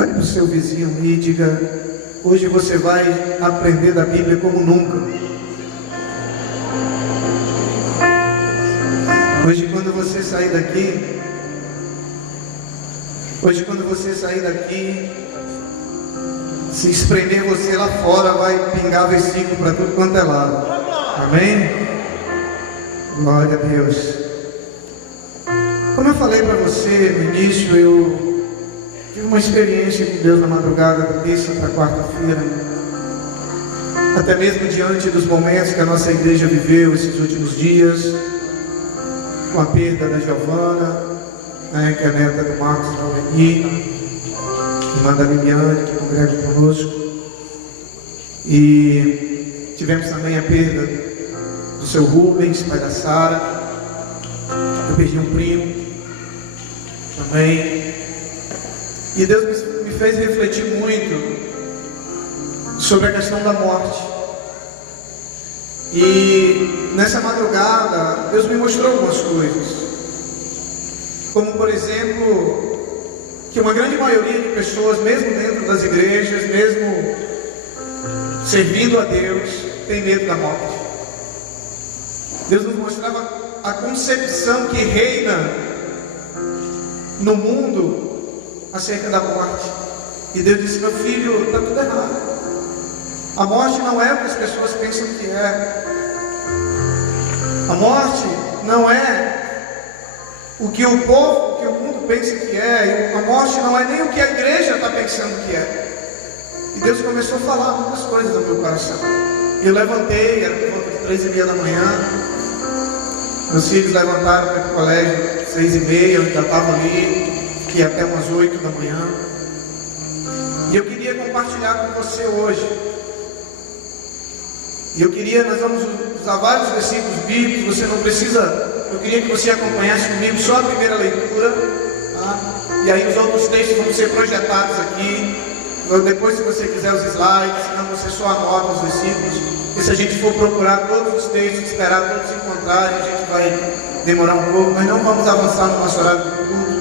Olhe para o seu vizinho e diga: hoje você vai aprender da Bíblia como nunca. Hoje quando você sair daqui, se espremer você lá fora, vai pingar versículo para tudo quanto é lado. Amém? Glória a Deus. Como eu falei para você no início, eu tive uma experiência com Deus na madrugada da terça para quarta-feira. Até mesmo diante dos momentos que a nossa igreja viveu esses últimos dias, com a perda da Giovana, que é a neta do Marcos Valveni, irmã da Liliane, que congrega conosco. E tivemos também a perda do seu Rubens, pai da Sara. Eu perdi um primo também. E Deus me fez refletir muito sobre a questão da morte. E nessa madrugada, Deus me mostrou algumas coisas. Como, por exemplo, que uma grande maioria de pessoas, mesmo dentro das igrejas, mesmo servindo a Deus, tem medo da morte. Deus nos mostrava a concepção que reina no mundo acerca da morte. E Deus disse: meu filho, está tudo errado. A morte não é o que as pessoas pensam que é. A morte não é o que o povo, o que o mundo pensa que é. A morte não é nem o que a igreja está pensando que é. E Deus começou a falar muitas coisas no meu coração. Eu levantei, era por volta de 3h30 da manhã. Meus filhos levantaram para ir para o colégio 6h30, eu ainda estava ali, fiquei até umas 8 da manhã. E eu queria compartilhar com você hoje. E nós vamos usar vários versículos bíblicos, você não precisa, eu queria que você acompanhasse comigo só a primeira leitura, tá? E aí os outros textos vão ser projetados aqui. Depois, se você quiser os slides, senão você só anota os versículos. E se a gente for procurar todos os textos, esperar todos encontrarem, a gente vai demorar um pouco. Nós não vamos avançar no nosso horário do culto.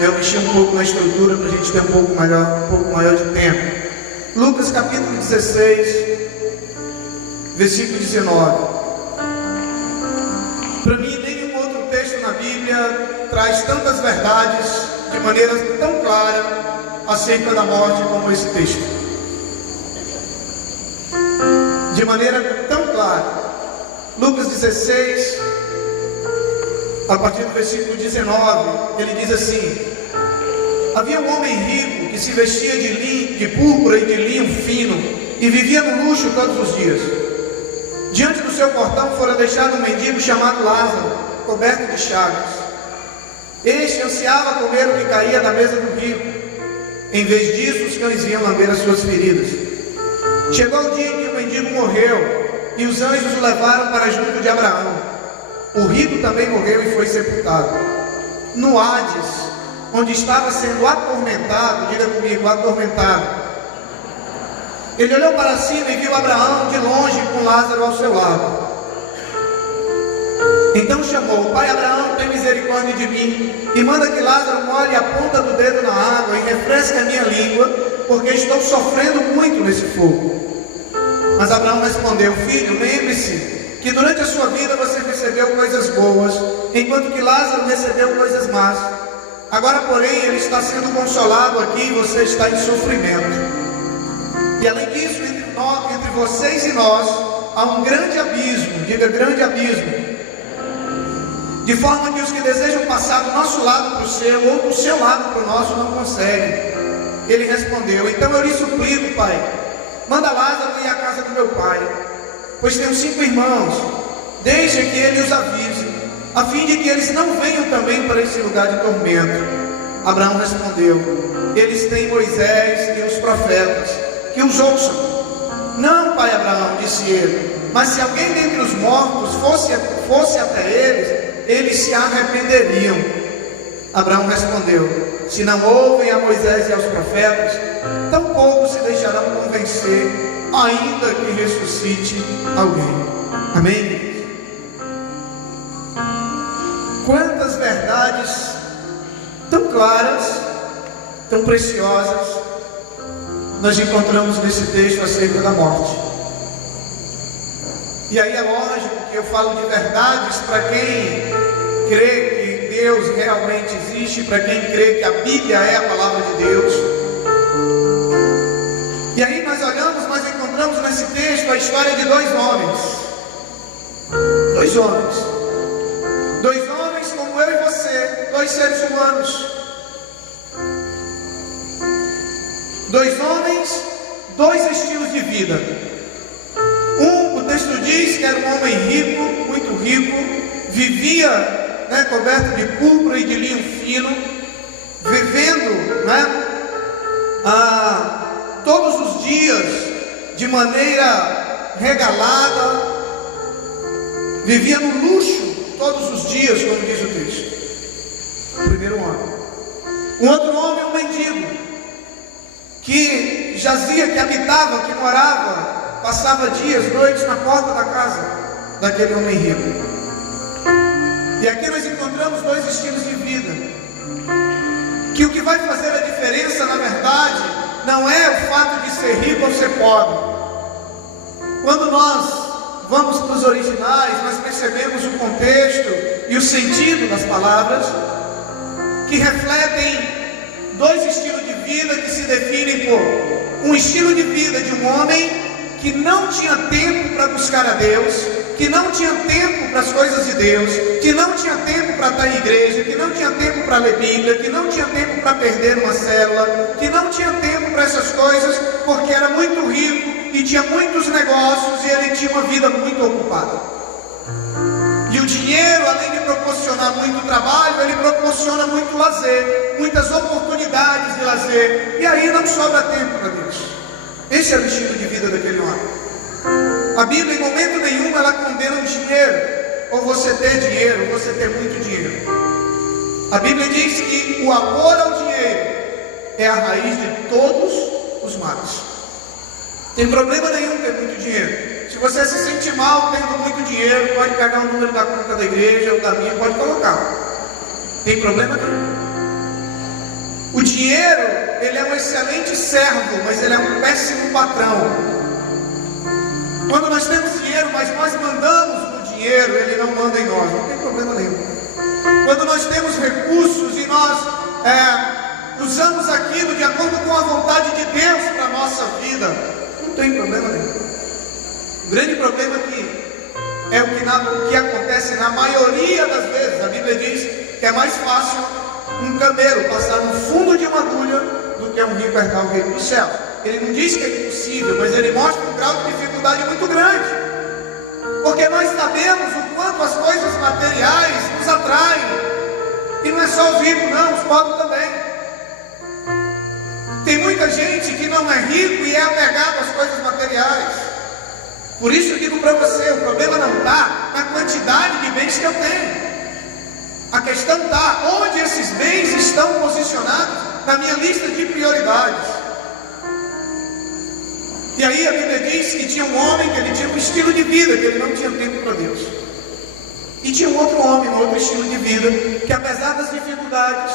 Eu mexi um pouco na estrutura para a gente ter um pouco maior de tempo. Lucas capítulo 16, versículo 19. Para mim, nenhum outro texto na Bíblia traz tantas verdades de maneira tão clara acerca da morte como esse texto. De maneira tão clara. Lucas 16, a partir do versículo 19, ele diz assim: havia um homem rico que se vestia de púrpura e de linho fino e vivia no luxo todos os dias. Diante do seu portão fora deixado um mendigo chamado Lázaro, coberto de chagas. Este ansiava comer o que caía da mesa do rico. Em vez disso, os cães iam lamber as suas feridas. Chegou o dia em que o mendigo morreu, e os anjos o levaram para junto de Abraão. O rico também morreu e foi sepultado. No Hades, onde estava sendo atormentado, diga comigo, atormentado, ele olhou para cima e viu Abraão de longe com Lázaro ao seu lado. Então chamou: pai Abraão, tem misericórdia de mim, e manda que Lázaro molhe a ponta do dedo na água e refresque a minha língua, porque estou sofrendo muito nesse fogo. Mas Abraão respondeu: filho, lembre-se que durante a sua vida você recebeu coisas boas, enquanto que Lázaro recebeu coisas más. Agora, porém, ele está sendo consolado aqui e você está em sofrimento. E além disso, entre vocês e nós, há um grande abismo, diga grande abismo, de forma que os que desejam passar do nosso lado para o seu, ou do seu lado para o nosso, não conseguem. Ele respondeu: então eu lhe suplico, pai, manda Lázaro ir à casa do meu pai, pois tenho 5 irmãos, deixa que ele os avise, a fim de que eles não venham também para esse lugar de tormento. Abraão respondeu: eles têm Moisés e os profetas, que os ouçam. Não, pai Abraão, disse ele, mas se alguém dentre os mortos fosse até eles se arrependeriam. Abraão respondeu: se não ouvem a Moisés e aos profetas, tampouco se deixarão convencer, ainda que ressuscite alguém. Amém? Quantas verdades tão claras, tão preciosas, nós encontramos nesse texto acerca da morte. E aí é lógico que eu falo de verdades para quem crê que Deus realmente existe, para quem crê que a Bíblia é a palavra de Deus. E aí nós olhamos, nós encontramos nesse texto a história de dois homens. Dois homens como eu e você, dois seres humanos. Dois homens, dois estilos de vida. O texto diz que era um homem rico, muito rico, vivia, coberto de púrpura e de linho fino, vivendo, todos os dias de maneira regalada, vivia no luxo todos os dias, como diz o texto. O primeiro homem. Um outro homem, um mendigo, que jazia, que habitava, que morava, passava dias, noites na porta da casa daquele homem rico. E aqui nós encontramos dois estilos de vida, que o que vai fazer a diferença, na verdade, não é o fato de ser rico ou ser pobre. Quando nós vamos para os originais, nós percebemos o contexto e o sentido das palavras, que refletem dois estilos de vida que se definem por um estilo de vida de um homem que não tinha tempo para buscar a Deus, que não tinha tempo para as coisas de Deus, que não tinha tempo para estar em igreja, que não tinha tempo para ler Bíblia, que não tinha tempo para perder uma célula, que não tinha tempo para essas coisas, porque era muito rico e tinha muitos negócios e ele tinha uma vida muito ocupada. E o dinheiro, além de proporcionar muito trabalho, ele proporciona muito lazer, muitas oportunidades de lazer, e aí não sobra tempo para Deus. Esse é o estilo de vida daquele homem. A Bíblia, em momento nenhum, ela condena o dinheiro, ou você ter dinheiro, ou você ter muito dinheiro. A Bíblia diz que o amor ao dinheiro é a raiz de todos os males. Tem problema nenhum ter muito dinheiro. Se você se sente mal tendo muito dinheiro, pode pegar o número da conta da igreja ou da minha, pode colocar. Tem problema nenhum. O dinheiro, ele é um excelente servo, mas ele é um péssimo patrão. Quando nós temos dinheiro, mas nós mandamos no dinheiro, ele não manda em nós, não tem problema nenhum. Quando nós temos recursos e nós usamos aquilo de acordo com a vontade de Deus para a nossa vida, não tem problema nenhum. O grande problema é o que acontece na maioria das vezes. A Bíblia diz que é mais fácil um camelo passar no fundo de uma agulha do que um rico herdar o reino do céu. Ele não diz que é impossível, mas ele mostra um grau de dificuldade muito grande, porque nós sabemos o quanto as coisas materiais nos atraem, e não é só os ricos não, os pobres também. Tem muita gente que não é rico e é apegado às coisas materiais. Por isso eu digo para você, o problema não está na quantidade de bens que eu tenho. A questão está onde esses bens estão posicionados na minha lista de prioridades. E aí a Bíblia diz que tinha um homem que ele tinha um estilo de vida, que ele não tinha tempo para Deus. E tinha um outro homem, um outro estilo de vida, que apesar das dificuldades,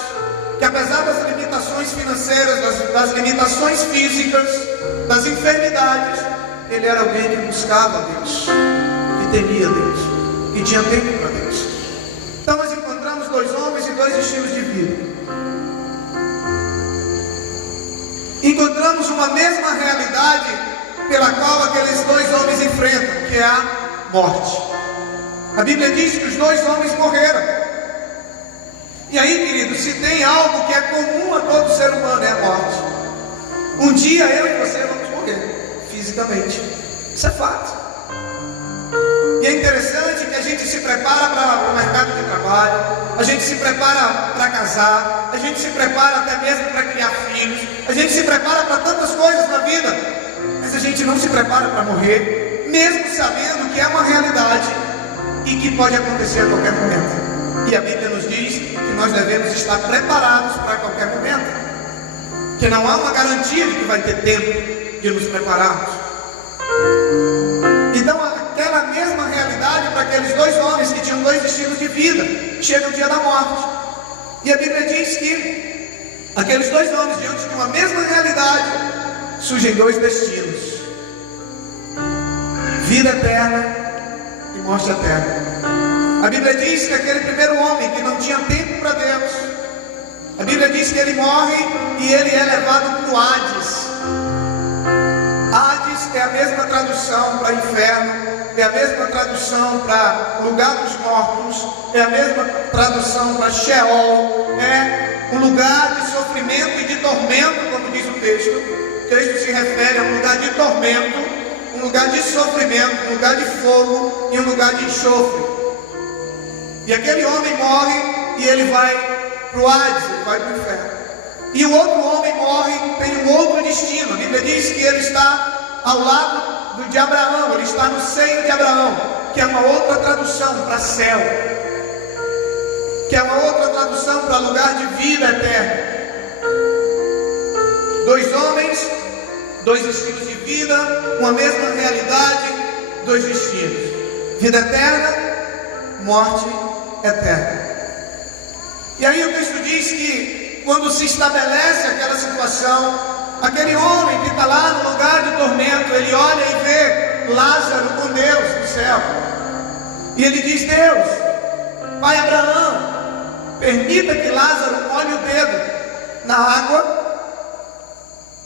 que apesar das limitações financeiras, das limitações físicas, das enfermidades, ele era alguém que buscava a Deus, que temia Deus, que tinha tempo para Deus. Então nós encontramos dois homens e dois estilos de vida. Encontramos uma mesma realidade pela qual aqueles dois homens enfrentam, que é a morte. A Bíblia diz que os dois homens morreram. E aí, querido, se tem algo que é comum a todo ser humano, é a morte. Um dia eu e você vamos morrer, fisicamente. Isso é fato. E é interessante que a gente se prepara para o mercado de trabalho, a gente se prepara para casar, a gente se prepara até mesmo para criar filhos, a gente se prepara para tantas coisas na vida, mas a gente não se prepara para morrer, mesmo sabendo que é uma realidade e que pode acontecer a qualquer momento. E a Bíblia nos diz que nós devemos estar preparados para qualquer momento, que não há uma garantia de que vai ter tempo de nos prepararmos. Então aquela mesma realidade para aqueles dois homens que tinham dois estilos de vida, chega o dia da morte. E a Bíblia diz que aqueles dois homens, diante de uma mesma realidade, surgem dois destinos: vida eterna e morte eterna. A Bíblia diz que aquele primeiro homem que não tinha tempo para Deus, a Bíblia diz que ele morre e ele é levado para o Hades. Hades é a mesma tradução para inferno, é a mesma tradução para lugar dos mortos, é a mesma tradução para Sheol, é um lugar de sofrimento e de tormento, como diz o texto. O texto se refere a um lugar de tormento, um lugar de sofrimento, um lugar de fogo e um lugar de enxofre. E aquele homem morre e ele vai para o Hades, ele vai para o inferno. E o outro homem morre, tem um outro destino. A Bíblia diz que ele está ao lado de Abraão, ele está no seio de Abraão, que é uma outra tradução para céu, que é uma outra tradução para lugar de vida eterna. Dois homens, dois estilos de vida, uma mesma realidade, dois destinos: vida eterna, morte eterna. E aí o texto diz que quando se estabelece aquela situação, aquele homem que está lá no lugar de tormento, ele olha e vê Lázaro com Deus no céu, e ele diz: Deus, Pai Abraão, permita que Lázaro molhe o dedo na água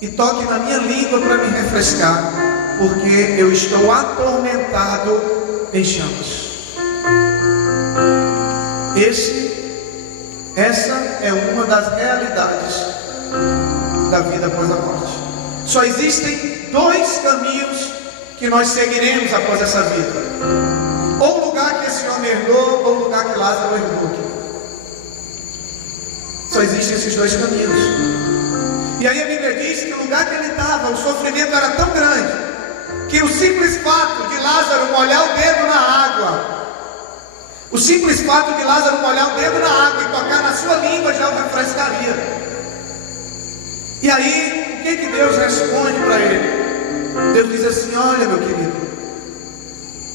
e toque na minha língua para me refrescar, porque eu estou atormentado em chamas. Essa é uma das realidades da vida após a morte. Só existem dois caminhos que nós seguiremos após essa vida: ou o lugar que esse homem herdou, ou o lugar que Lázaro herdou. Só existem esses dois caminhos. E aí a Bíblia diz que o lugar que ele estava, o sofrimento era tão grande, que o simples fato de Lázaro molhar o dedo na água, o simples fato de Lázaro molhar o dedo na água e tocar na sua língua já o refrescaria. E aí, o que Deus responde para ele? Deus diz assim: olha, meu querido,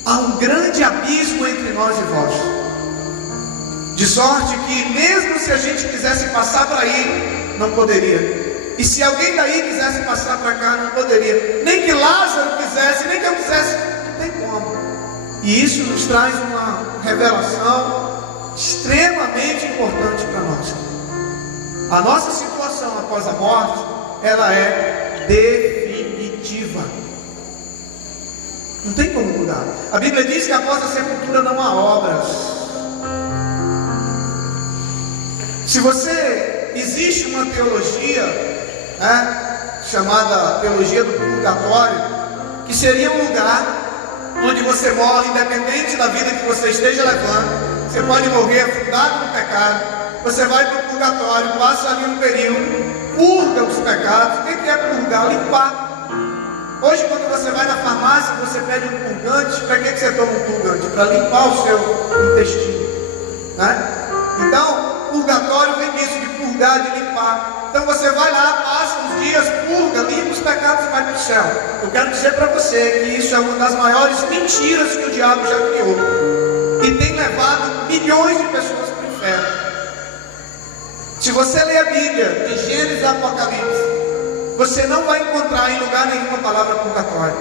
há um grande abismo entre nós e vós, de sorte que mesmo se a gente quisesse passar para aí, não poderia. E se alguém daí quisesse passar para cá, não poderia. Nem que Lázaro quisesse, nem que eu quisesse, não tem como. E isso nos traz uma revelação extremamente importante para nós. A nossa situação após a morte, ela é definitiva. Não tem como mudar. A Bíblia diz que após a sepultura não há obras. Se você, existe uma teologia, chamada teologia do purgatório, que seria um lugar onde você morre, independente da vida que você esteja levando. Você pode morrer afundado no pecado, você vai para o purgatório, passa ali um período, purga os pecados. O que é purgar? Limpar. Hoje, quando você vai na farmácia, você pede um purgante. Para que você toma um purgante? Para limpar o seu intestino, né? Então, purgatório vem disso, de purgar, de limpar. Então você vai lá, passa uns dias, purga, limpa os pecados e vai para o céu. Eu quero dizer para você que isso é uma das maiores mentiras que o diabo já criou, e tem levado milhões de pessoas para o inferno. Se você ler a Bíblia, de Gênesis a Apocalipse, você não vai encontrar em lugar nenhum a palavra purgatório,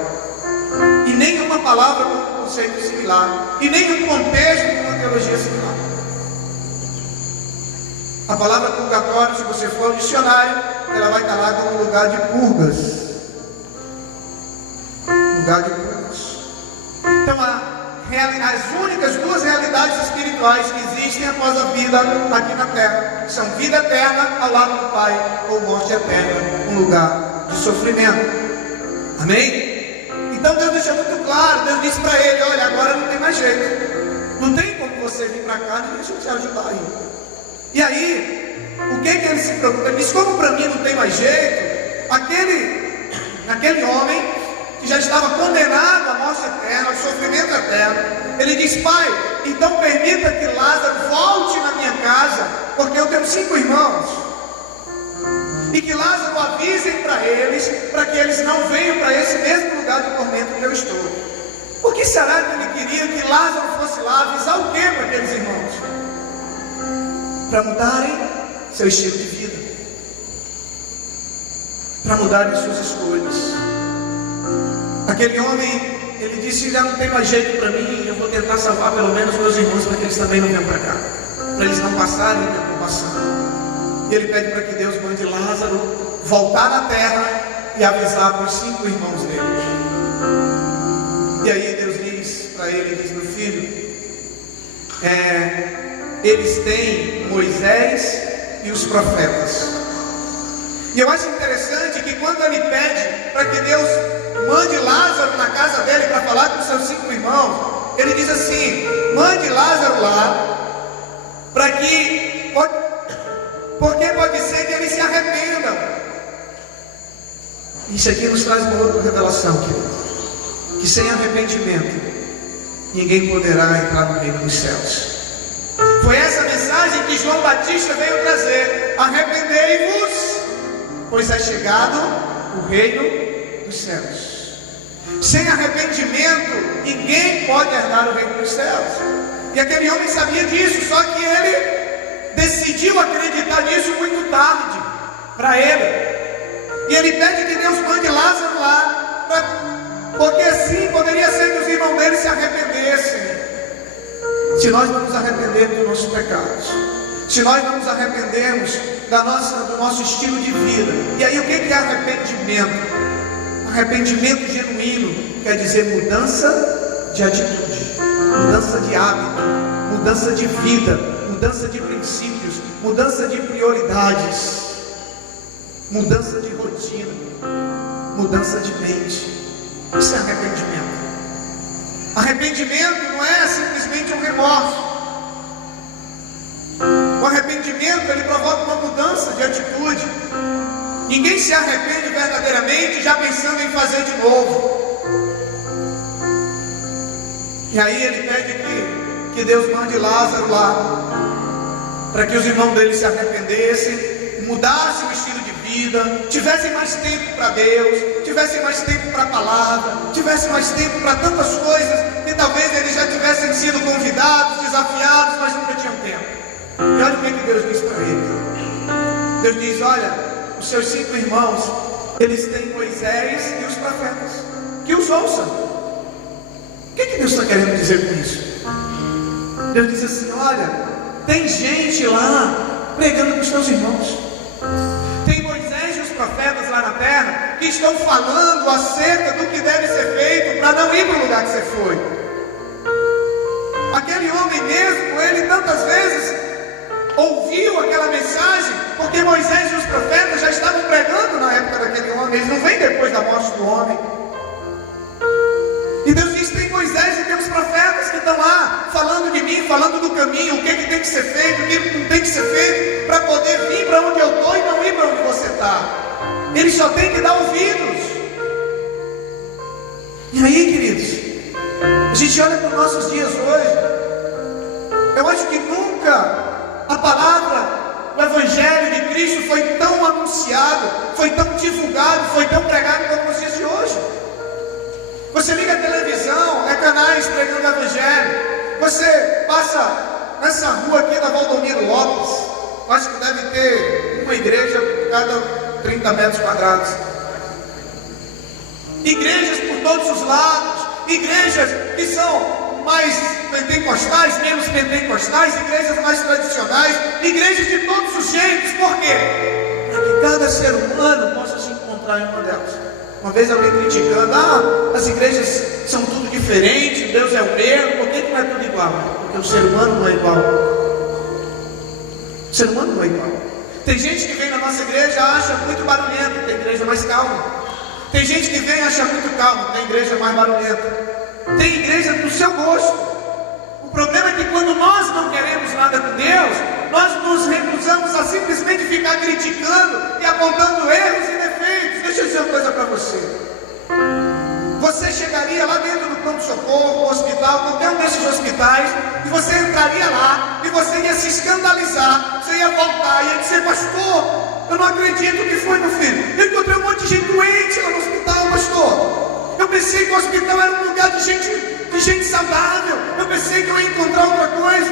e nenhuma palavra com um conceito similar, e nenhum contexto com uma teologia similar. A palavra purgatório, se você for ao dicionário, ela vai estar lá como lugar de purgas. Lugar de purgas. Então, as únicas duas realidades espirituais que existem após a vida aqui na terra são vida eterna ao lado do Pai, ou morte eterna, um lugar de sofrimento. Amém? Então Deus deixa muito claro. Deus disse para ele: olha, agora não tem mais jeito, não tem como você vir para cá, deixa eu te ajudar aí. E aí, o que ele se preocupa? Ele diz: como para mim não tem mais jeito, aquele homem que já estava condenado à morte eterna, ao sofrimento eterno, ele diz: Pai, então permita que Lázaro volte na minha casa, porque eu tenho 5 irmãos, e que Lázaro avisem para eles, para que eles não venham para esse mesmo lugar de tormento que eu estou. Por que será que ele queria que Lázaro fosse lá avisar o que para aqueles irmãos? Para mudarem seu estilo de vida, para para mudar as suas escolhas. Aquele homem, ele disse: já não tem mais jeito para mim, eu vou tentar salvar pelo menos meus irmãos para que eles também não venham para cá, para eles não passarem o que eu estou passando. E ele pede para que Deus mande Lázaro voltar na terra e avisar para os 5 irmãos dele. E aí Deus diz para ele, diz: meu filho, eles têm Moisés e os profetas. E eu acho interessante que quando ele pede para que Deus mande Lázaro na casa dele para falar com os seus 5 irmãos, ele diz assim: mande Lázaro lá, para que, porque pode ser que eles se arrependam. Isso aqui nos traz uma outra revelação, querido, que sem arrependimento ninguém poderá entrar no reino dos céus. Foi essa mensagem que João Batista veio trazer: arrependei-vos, pois é chegado o reino dos céus. Sem arrependimento ninguém pode herdar o reino dos céus. E aquele homem sabia disso, só que ele decidiu acreditar nisso muito tarde para ele. E ele pede que Deus mande Lázaro lá, porque assim poderia ser que os irmãos dele se arrependessem. Se nós não nos arrependermos dos nossos pecados, se nós não nos arrependermos do nosso estilo de vida. E aí o que é arrependimento? Arrependimento genuíno quer dizer mudança de atitude, mudança de hábito, mudança de vida, mudança de princípios, mudança de prioridades, mudança de rotina, mudança de mente. Isso é arrependimento. Arrependimento não é simplesmente um remorso. O arrependimento, ele provoca uma mudança de atitude. Ninguém se arrepende verdadeiramente já pensando em fazer de novo. E aí ele pede que Deus mande Lázaro lá, para que os irmãos dele se arrependessem, mudassem o estilo de vida, tivessem mais tempo para Deus, tivessem mais tempo para a palavra, tivessem mais tempo para tantas coisas que talvez eles já tivessem sido convidados, desafiados, mas nunca tinham tempo. E olha o que Deus diz para eles. Deus diz: olha, os seus 5 irmãos, eles têm Moisés e os profetas, que os ouçam. O que Deus está querendo dizer com isso? Deus diz assim: olha, tem gente lá pregando para os teus irmãos, tem Moisés e os profetas lá na terra que estão falando acerca do que deve ser feito para não ir para o lugar que você foi. Aquele homem mesmo, ele tantas vezes ouviu aquela mensagem, porque Moisés e os profetas já estavam pregando na época daquele homem. Eles não vêm depois da morte do homem. E Deus diz: tem Moisés e tem os profetas que estão lá falando de mim, falando do caminho, o que tem que ser feito, o que não tem que ser feito, para poder vir para onde eu estou e não ir para onde você está. Eles só têm que dar ouvidos. E aí, queridos, a gente olha para os nossos dias hoje. Eu acho que nunca a palavra, o Evangelho de Cristo foi tão anunciado, foi tão divulgado, foi tão pregado como nos dias de hoje. Você liga a televisão, é canais pregando o Evangelho. Você passa nessa rua aqui da Valdomiro Lopes, acho que deve ter uma igreja por cada 30 metros quadrados. Igrejas por todos os lados, igrejas que são mais pentecostais, menos pentecostais, igrejas mais tradicionais, igrejas de todos os jeitos. Por quê? Para que cada ser humano possa se encontrar em uma delas. Uma vez alguém criticando: as igrejas são tudo diferente, Deus é o mesmo, por que não é tudo igual? Porque o ser humano não é igual. O ser humano não é igual. Tem gente que vem na nossa igreja e acha muito barulhento, tem igreja mais calma. Tem gente que vem e acha muito calmo, tem igreja mais barulhenta. Tem igreja do seu gosto. O problema é que quando nós não queremos nada com Deus, nós nos recusamos a simplesmente ficar criticando e apontando erros e defeitos. Deixa eu dizer uma coisa para você. Você chegaria lá dentro do pronto-socorro, hospital, qualquer um desses hospitais, e você entraria lá, e você ia se escandalizar, você ia voltar, ia dizer: pastor, eu não acredito que foi, meu filho. Eu encontrei um monte de gente doente lá no hospital, pastor. Eu pensei que o hospital era um lugar de gente saudável. Eu pensei que eu ia encontrar outra coisa.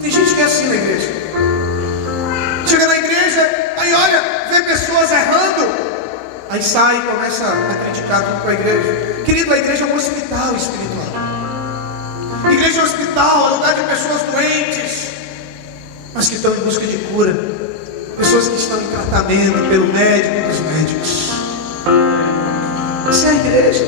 Tem gente que é assim na igreja. Chega na igreja, aí olha, vê pessoas pessoas errando, aí sai e começa a criticar tudo com a igreja. Querido, a igreja é um hospital espiritual. A igreja é um hospital, é um lugar de pessoas doentes, mas que estão em busca de cura. Pessoas que estão em tratamento pelo médico dos médicos. Isso é a igreja.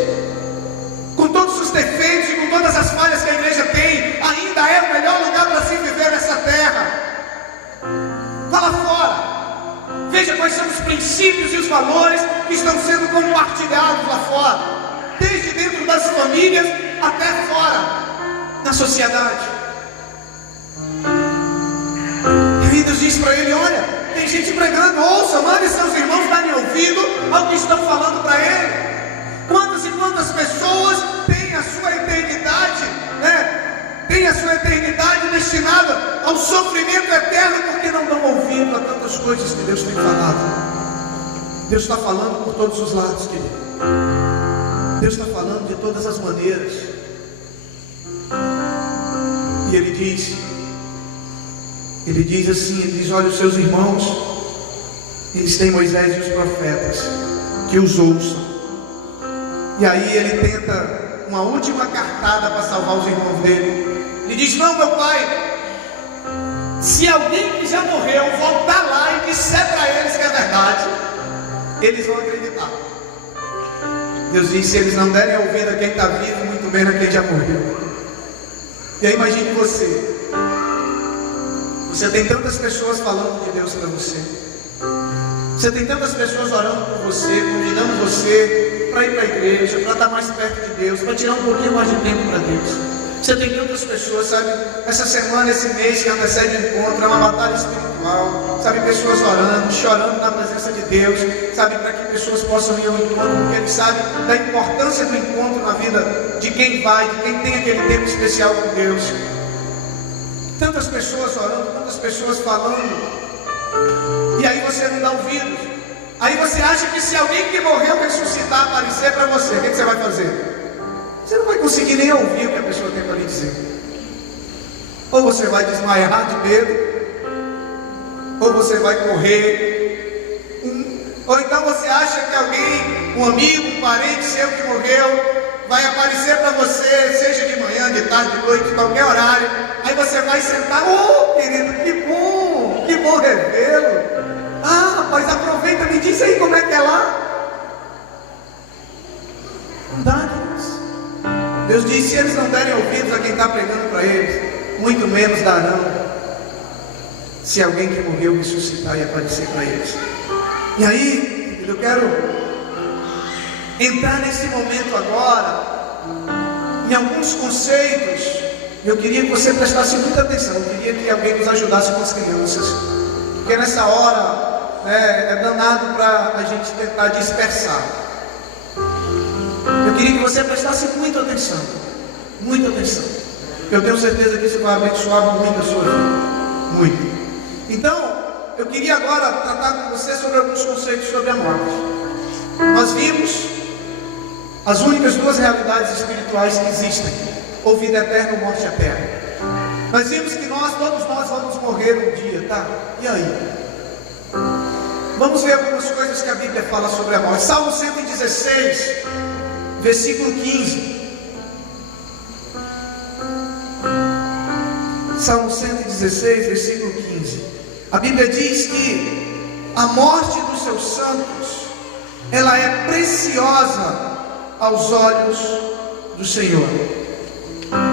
Com todos os defeitos e com todas as falhas que a igreja tem, ainda é o melhor lugar para se viver nessa terra. Vá lá fora, veja quais são os princípios e os valores que estão sendo compartilhados lá fora, desde dentro das famílias até fora, na sociedade. E Deus diz para ele: olha, tem gente pregando, ouça, mande seus irmãos darem ouvido ao que estão falando para ele. Quantas e quantas pessoas têm a sua eternidade, têm a sua eternidade destinada ao sofrimento eterno, porque não dão ouvido a tantas coisas que Deus tem falado. Deus está falando por todos os lados, querido. Deus está falando de todas as maneiras. E Ele diz assim, Ele diz: olha, os seus irmãos, eles têm Moisés e os profetas, que os ouçam. E aí ele tenta uma última cartada para salvar os irmãos dele. Ele diz: não, meu pai, se alguém que já morreu voltar lá e disser para eles que é verdade, eles vão acreditar. Deus diz: se eles não derem ouvido a quem está vivo, muito menos a quem já morreu. E aí imagine você tem tantas pessoas falando de Deus para você, você tem tantas pessoas orando por você, convidando você para ir para a igreja, para estar mais perto de Deus, para tirar um pouquinho mais de tempo para Deus. Você tem tantas pessoas, sabe, essa semana, esse mês que antecede o encontro, é uma batalha espiritual, sabe, pessoas orando, chorando na presença de Deus, sabe, para que pessoas possam ir ao encontro, porque Ele sabe da importância do encontro na vida de quem vai, de quem tem aquele tempo especial com Deus. Tantas pessoas orando, tantas pessoas falando, e aí você não dá ouvidos. Aí você acha que se alguém que morreu ressuscitar, aparecer para você, o que você vai fazer? Você não vai conseguir nem ouvir o que a pessoa tem para lhe dizer. Ou você vai desmaiar de medo, ou você vai correr, ou então você acha que alguém, um amigo, um parente seu que morreu, vai aparecer para você, seja de manhã, de tarde, de noite, de qualquer horário. Aí você vai sentar: oh, querido, que bom revê-lo. Ah, rapaz, aproveita, me diz aí como é que é lá. Não dá, Deus. Deus diz: se eles não derem ouvidos a quem está pregando para eles, muito menos darão se alguém que morreu ressuscitar e aparecer para eles. E aí, eu quero entrar nesse momento agora em alguns conceitos. Eu queria que você prestasse muita atenção. Eu queria que alguém nos ajudasse com as crianças, porque nessa hora é danado para a gente tentar dispersar. Eu queria que você prestasse muita atenção, porque eu tenho certeza que isso vai abençoar muito a sua vida, muito. Então, eu queria agora tratar com você sobre alguns conceitos sobre a morte. Nós vimos as únicas duas realidades espirituais que existem: ou vida eterna ou morte eterna. Nós vimos que todos nós vamos morrer um dia, tá? E aí? Vamos ver algumas coisas que a Bíblia fala sobre a morte. Salmo 116, versículo 15. Salmo 116, versículo 15. A Bíblia diz que a morte dos seus santos, ela é preciosa aos olhos do Senhor.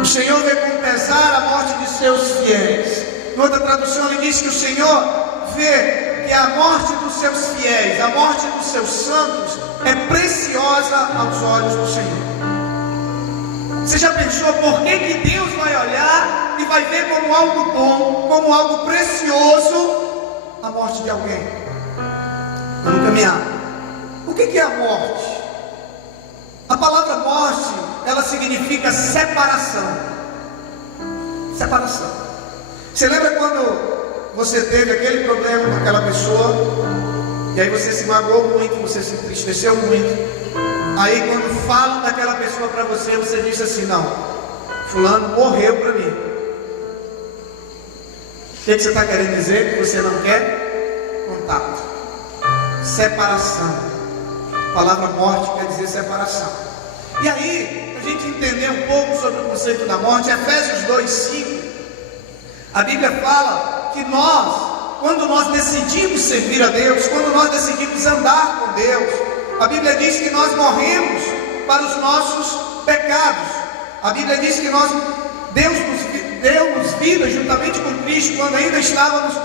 O Senhor vê com pesar a morte de seus fiéis. Em outra tradução, ele diz que o Senhor vê que a morte dos seus fiéis, a morte dos seus santos, é preciosa aos olhos do Senhor. Você já pensou por que Deus vai olhar e vai ver como algo bom, como algo precioso, a morte de alguém? Vamos caminhar. O que é a morte? A palavra morte, ela significa separação. Separação. Você lembra quando você teve aquele problema com aquela pessoa, e aí você se magoou muito, você se entristeceu muito? Aí quando falam daquela pessoa para você, você diz assim: não, fulano morreu para mim. O que você está querendo dizer? Que você não quer contato. separação. A palavra morte quer dizer separação. E aí, a gente entender um pouco sobre o conceito da morte, Efésios 2:5, a Bíblia fala que quando nós decidimos servir a Deus, quando nós decidimos andar com Deus, a Bíblia diz que nós morremos para os nossos pecados. A Bíblia diz que Deus nos deu-nos vida juntamente com Cristo quando ainda estávamos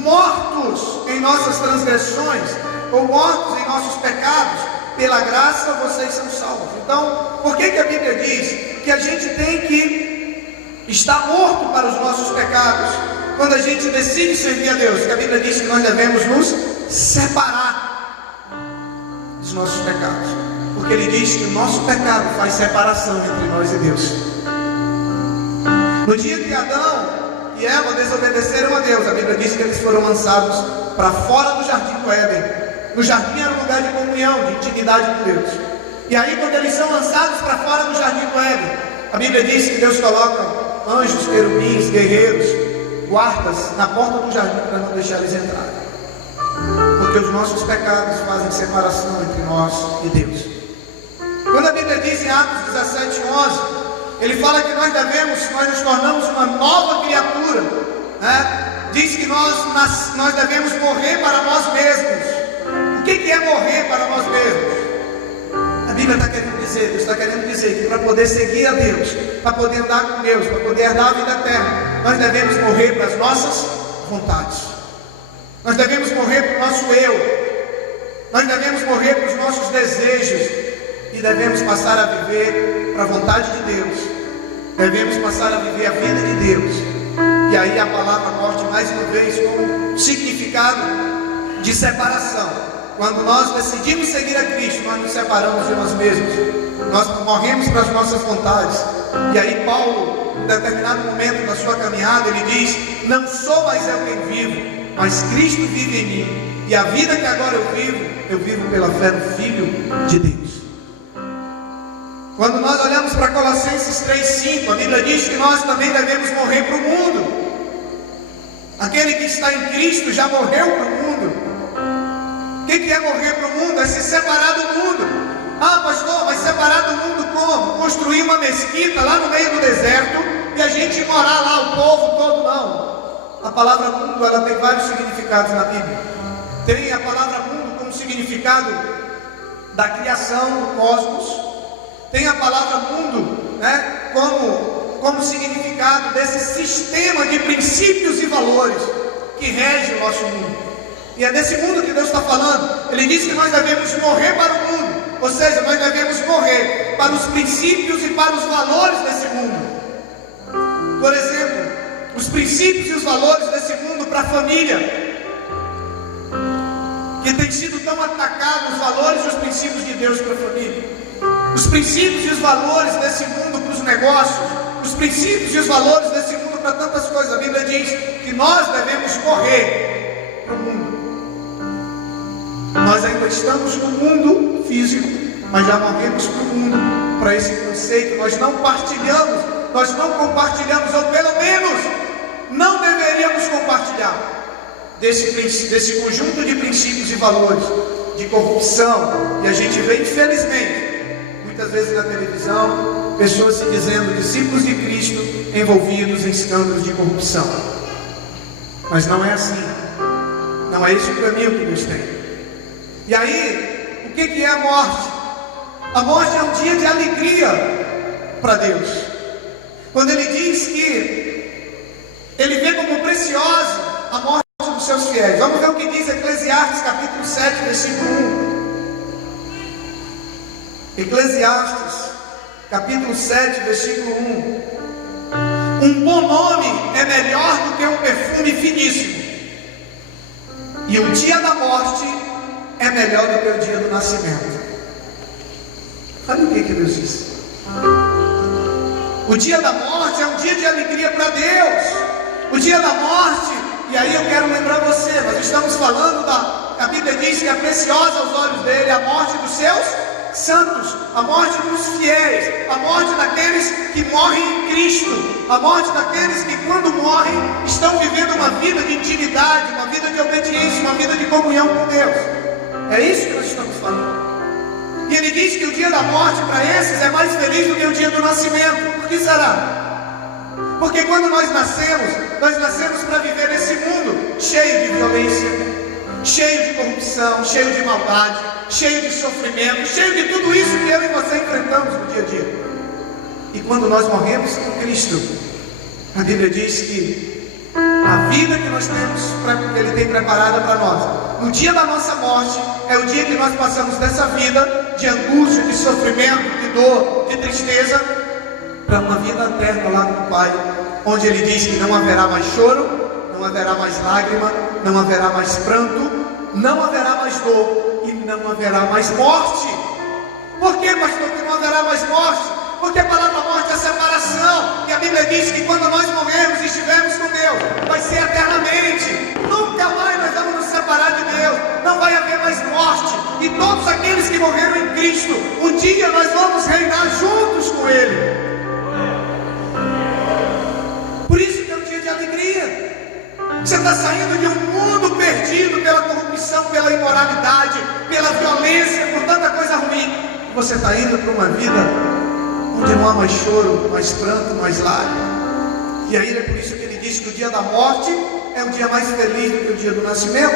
mortos em nossas transgressões, ou mortos em nossos pecados. Pela graça vocês são salvos. Então, por que a Bíblia diz que a gente tem que estar morto para os nossos pecados quando a gente decide servir a Deus? Que a Bíblia diz que nós devemos nos separar dos nossos pecados, porque Ele diz que o nosso pecado faz separação entre nós e Deus. No dia que Adão e Eva desobedeceram a Deus, a Bíblia diz que eles foram lançados para fora do jardim do Éden. O jardim era um lugar de comunhão, de intimidade com Deus. E aí, quando eles são lançados para fora do jardim do Éden, a Bíblia diz que Deus coloca anjos, querubins, guerreiros, guardas na porta do jardim para não deixar eles entrarem, porque os nossos pecados fazem separação entre nós e Deus. Quando a Bíblia diz em Atos 17:11, ele fala que nós nos tornamos uma nova criatura, né? Diz que nós devemos morrer para nós mesmos. O que é morrer para nós mesmos? A Bíblia está querendo dizer, Deus está querendo dizer que para poder seguir a Deus, para poder andar com Deus, para poder herdar a vida eterna, nós devemos morrer para as nossas vontades. Nós devemos morrer para o nosso eu. Nós devemos morrer para os nossos desejos. E devemos passar a viver para a vontade de Deus. Devemos passar a viver a vida de Deus. E aí a palavra morte, mais uma vez, com significado de separação. Quando nós decidimos seguir a Cristo, nós nos separamos de nós mesmos. Nós morremos para as nossas vontades. E aí Paulo, em determinado momento da sua caminhada, ele diz: não sou mais eu quem vivo, mas Cristo vive em mim. E a vida que agora eu vivo pela fé no Filho de Deus. Quando nós olhamos para Colossenses 3:5, a Bíblia diz que nós também devemos morrer para o mundo. Aquele que está em Cristo já morreu para o mundo. O que é morrer para o mundo? É se separar do mundo. Ah, pastor, mas separar do mundo como? Construir uma mesquita lá no meio do deserto e a gente morar lá, o povo todo? Não. A palavra mundo, ela tem vários significados na Bíblia. Tem a palavra mundo como significado da criação do cosmos. Tem a palavra mundo, né, como significado desse sistema de princípios e valores que rege o nosso mundo. E é desse mundo que Deus está falando. Ele diz que nós devemos morrer para o mundo. Ou seja, nós devemos morrer para os princípios e para os valores desse mundo. Por exemplo, os princípios e os valores desse mundo para a família, que tem sido tão atacado, os valores e os princípios de Deus para a família. Os princípios e os valores desse mundo para os negócios. Os princípios e os valores desse mundo para tantas coisas. A Bíblia diz que nós devemos morrer para o mundo. Nós ainda estamos no mundo físico, mas já morremos para o mundo, para esse conceito. Nós não compartilhamos, ou pelo menos não deveríamos compartilhar desse conjunto de princípios e valores de corrupção. E a gente vê, infelizmente, muitas vezes na televisão, pessoas se dizendo discípulos de Cristo envolvidos em escândalos de corrupção. Mas não é assim. Não é esse o caminho que Deus tem. E aí, o que é a morte? A morte é um dia de alegria para Deus. Quando Ele diz que Ele vê como preciosa a morte dos seus fiéis. Vamos ver o que diz Eclesiastes capítulo 7, versículo 1. Eclesiastes capítulo 7, versículo 1. Um bom nome é melhor do que um perfume finíssimo, e o dia da morte é melhor do que o dia do nascimento. Olha o que Deus diz. O dia da morte é um dia de alegria para Deus. O dia da morte, e aí eu quero lembrar você, nós estamos falando a Bíblia diz que é preciosa aos olhos dele a morte dos seus santos, a morte dos fiéis, a morte daqueles que morrem em Cristo, a morte daqueles que quando morrem estão vivendo uma vida de intimidade, uma vida de obediência, uma vida de comunhão com Deus. É isso que nós estamos falando. E ele diz que o dia da morte para esses é mais feliz do que o dia do nascimento. Por que será? Porque quando nós nascemos para viver nesse mundo cheio de violência, cheio de corrupção, cheio de maldade, cheio de sofrimento, cheio de tudo isso que eu e você enfrentamos no dia a dia. E quando nós morremos com Cristo, a Bíblia diz que a vida que nós temos, que Ele tem preparada para nós, no dia da nossa morte, é o dia que nós passamos dessa vida de angústia, de sofrimento, de dor, de tristeza, para uma vida eterna lá com o Pai, onde Ele diz que não haverá mais choro, não haverá mais lágrima, não haverá mais pranto, não haverá mais dor e não haverá mais morte. Por que, pastor, que não haverá mais morte? Porque a palavra morte é separação, e a Bíblia diz que quando nós morrermos e estivermos com Deus, vai ser eternamente. Nunca mais nós vamos nos separar de Deus, não vai haver mais morte, e todos aqueles que morreram em Cristo, um dia nós vamos reinar juntos com Ele. Por isso que é um dia de alegria. Você está saindo de um mundo perdido pela corrupção, pela imoralidade, pela violência, por tanta coisa ruim. Você está indo para uma vida onde não há mais choro, mais pranto, mais lágrima. E aí é por isso que ele diz que o dia da morte é o dia mais feliz do que o dia do nascimento.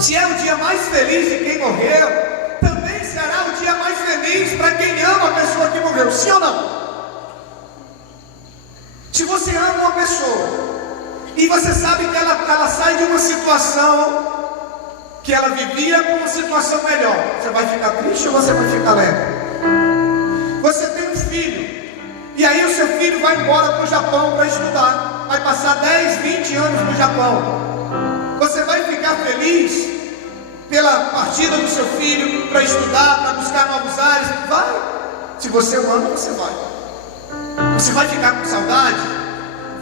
Se é o dia mais feliz de quem morreu, também será o dia mais feliz para quem ama a pessoa que morreu. Sim ou não? Se você ama uma pessoa e você sabe que ela sai de uma situação que ela vivia para uma situação melhor, você vai ficar triste ou você vai ficar alegre? Você tem um filho, e aí o seu filho vai embora para o Japão para estudar, vai passar 10, 20 anos no Japão. Você vai ficar feliz pela partida do seu filho para estudar, para buscar novos ares? Vai. Se você o ama, você vai. Você vai ficar com saudade?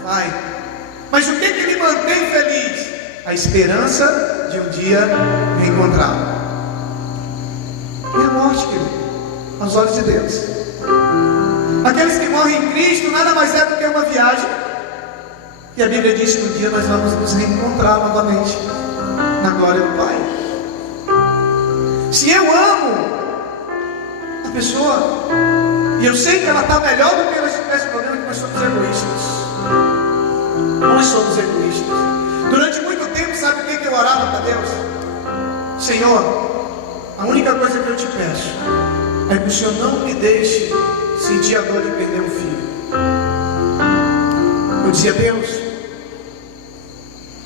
Vai. Mas o que ele mantém feliz? A esperança de um dia reencontrá-lo. E a morte, querido, aos olhos de Deus. Aqueles que morrem em Cristo nada mais é do que uma viagem. E a Bíblia diz que um dia nós vamos nos reencontrar novamente na glória do Pai. Se eu amo a pessoa e eu sei que ela está melhor do que ela estivesse, o problema é que nós somos egoístas. Nós somos egoístas. Durante muito tempo, sabe o que eu orava para Deus? Senhor, a única coisa que eu te peço é que o Senhor não me deixe sentir a dor de perder um filho. Eu dizia: Deus,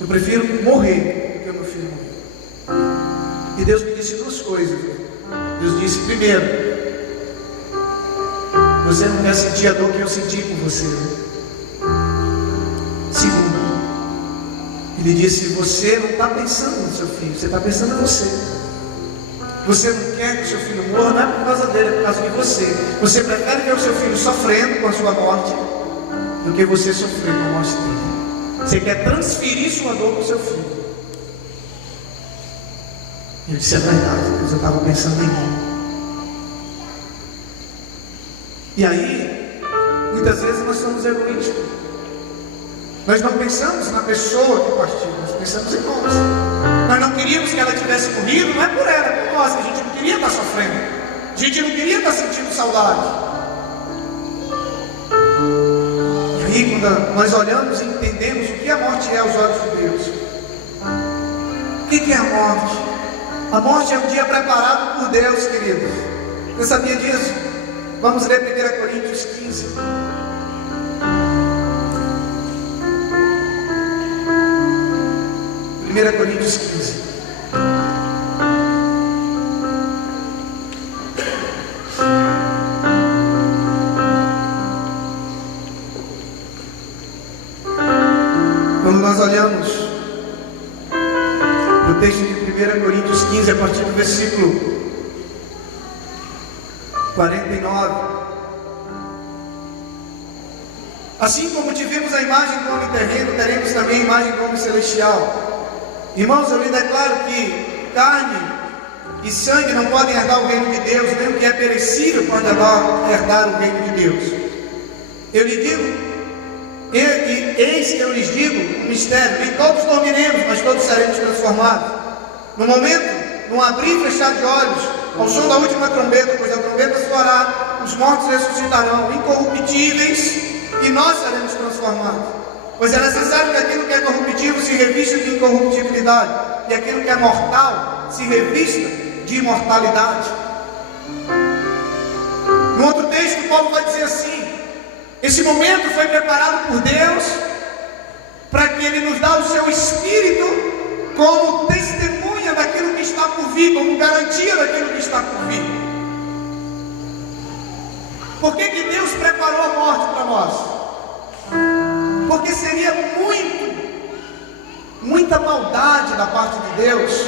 eu prefiro morrer do que o meu filho morrer. E Deus me disse duas coisas. Deus disse: primeiro, você não quer sentir a dor que eu senti com você, né? Segundo, Ele disse: você não está pensando no seu filho, você está pensando em você. Você não quer que o seu filho morra, não é por causa dele, é por causa de você. Você prefere ver o seu filho sofrendo com a sua morte do que você sofrer com a morte dele. Você quer transferir sua dor para o seu filho. Eu disse: é verdade, Deus, eu estava pensando em mim. E aí, muitas vezes nós somos egoístas. Nós não pensamos na pessoa que partiu, nós pensamos em nós. Nós não queríamos que ela tivesse morrido, não é por ela, é por nós. A gente não queria estar sofrendo, a gente não queria estar sentindo saudade. E aí, quando nós olhamos e entendemos o que a morte é aos olhos de Deus. O que é a morte? A morte é um dia preparado por Deus, queridos. Você sabia disso? Vamos ler 1 Coríntios 15. Coríntios 15. Quando nós olhamos no texto de 1 Coríntios 15, a partir do versículo 49, assim como tivemos a imagem do homem terreno, teremos também a imagem do homem celestial. Irmãos, eu lhe declaro que carne e sangue não podem herdar o reino de Deus, nem o que é perecível pode herdar o reino de Deus. Eu lhe digo, eis que eu lhes digo um mistério: nem todos dormiremos, mas todos seremos transformados. No momento num abrir e fechar de olhos, ao som da última trombeta, pois a trombeta soará, os mortos ressuscitarão, incorruptíveis, e nós seremos transformados. Pois é necessário que aquilo que é corruptível se revista de incorruptibilidade, e aquilo que é mortal se revista de imortalidade. No outro texto, Paulo vai dizer assim: esse momento foi preparado por Deus, para que Ele nos dá o seu Espírito como testemunha daquilo que está por vir, como garantia daquilo que está por vir. Por que Deus preparou a morte para nós? Porque seria muita maldade da parte de Deus.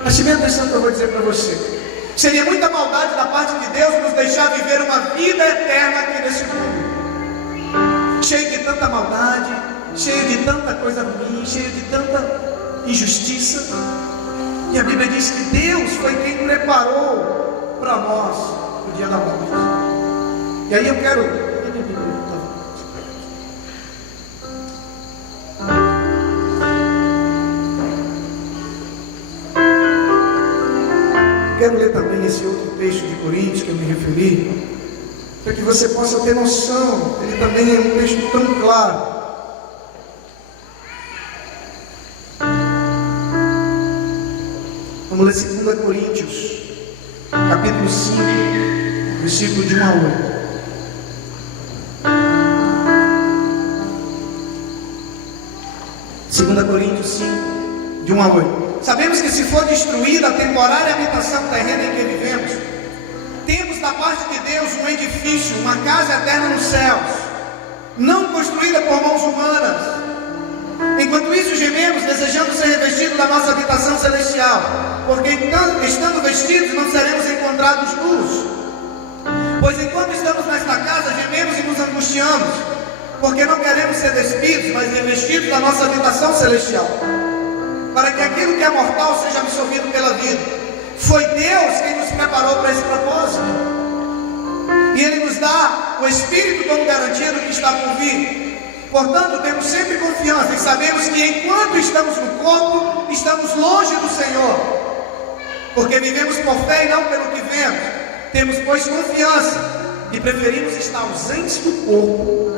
Preste bem atenção no que eu vou dizer para você. Seria muita maldade da parte de Deus nos deixar viver uma vida eterna aqui nesse mundo, cheio de tanta maldade, cheio de tanta coisa ruim, cheio de tanta injustiça. E a Bíblia diz que Deus foi quem preparou para nós o dia da morte. E aí eu quero ler também esse outro texto de Coríntios que eu me referi, para que você possa ter noção. Ele também é um texto tão claro. Vamos ler 2 Coríntios, capítulo 5, versículo de 1 a 8. 2 Coríntios 5, de 1 a 8. Sabemos que se for destruída a temporária habitação terrena em que vivemos, temos da parte de Deus um edifício, uma casa eterna nos céus, não construída por mãos humanas. Enquanto isso gememos, desejando ser revestidos da nossa habitação celestial, porque estando vestidos não seremos encontrados nus. Pois enquanto estamos nesta casa, gememos e nos angustiamos, porque não queremos ser despidos, mas revestidos da nossa habitação celestial, para que aquilo que é mortal seja absorvido pela vida. Foi Deus quem nos preparou para esse propósito, e Ele nos dá o Espírito como garantia do que está por vir. Portanto, temos sempre confiança e sabemos que enquanto estamos no corpo, estamos longe do Senhor, porque vivemos por fé e não pelo que vemos. Temos, pois, confiança e preferimos estar ausentes do corpo